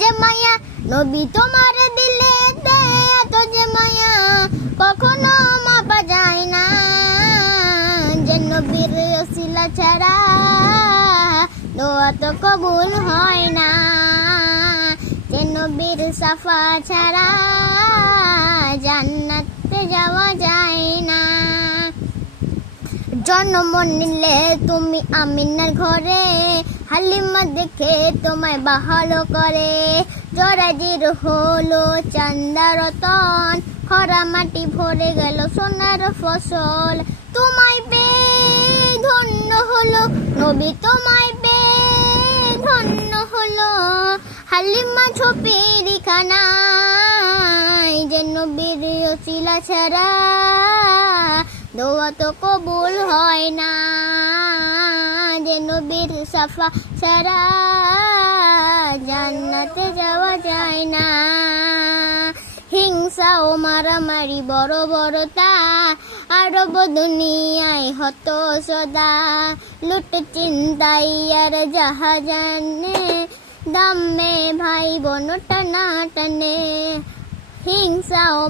যে মায়া নবী তোমার দিলে এত যে মায়া কখনো মাপা যায় না। যে নবীর ওসিলা ছাড়া দোয়া তো কবুল হয় না। যে নবীর সাফা ছাড়া জান্নাতে যাওয়া যায় না। জন্ম নিলে তুমি আমিনার ঘরে, হালিমা দেখে তোমায় ভালো করে। জরাজির হলো চান্দা রতন, খরা মাটি ভরে গেল সোনার ফসল। তোমায় পেয়ে ধন্য হলো নবী, তোমায় পেয়ে ধন্য হলো হালিমা ঝোপের খানায়। যে নবীর ওসিলা ছাড়া দোয়া তো কবুল হয় না। যে নবীর সাফা ছাড়া জান্নাতে যাওয়া যায় না। হিংসা ও মারামারি বড় বড়তা আরব দুনিয়ায় হত সদা। লুট চিন্তাই আর জাহাজানে, দামে ভাই বোন টানা টানে। হিংসা ও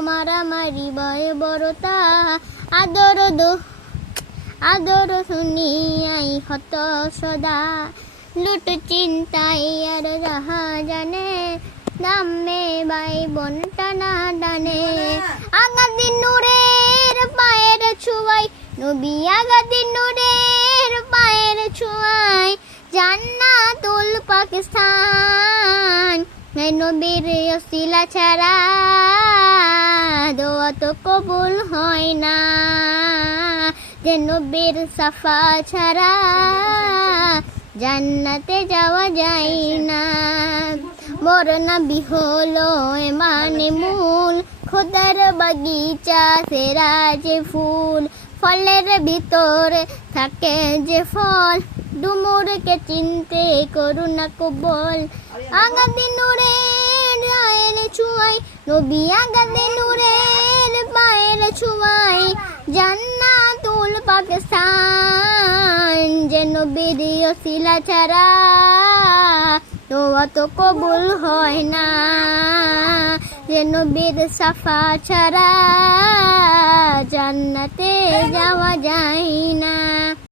মারামারি বড় বড়তা আদর শুনিয়াই হত সদা। লুট চিন্তাই আর জাহাজানে, দামে ভাই বোন টানা টানে। আগাদি নূরের পায়ের ছোঁয়াই নবী, আগাদি নূরের পায়ের ছোঁয়াই জান্নাতুল পাকিস্তান। নবীর ওসিলা ছাড়া দোয়া তো কবুল হয় না। যে নবীর সাফা ছাড়া জান্নাতে যাওয়া যায় না। মোর নবী হলো মানে মূল, খোদার বাগিচা সেরা যে ফুল। ফলের ভিতরে থাকে যে ফল, ডুমুরকে চিনতে করুণা কবল। আগাদি নূরের পায়ের ছোঁয়াই নবী, আগাদি নূরের পায়ের ছোঁয়াই জান্নাতুল পাকিস্তান। যে নবীর ওসিলা ছাড়া দোয়া তো কবুল হয় না। যে নবীর সাফা ছাড়া জান্নাতে যাওয়া যায় না।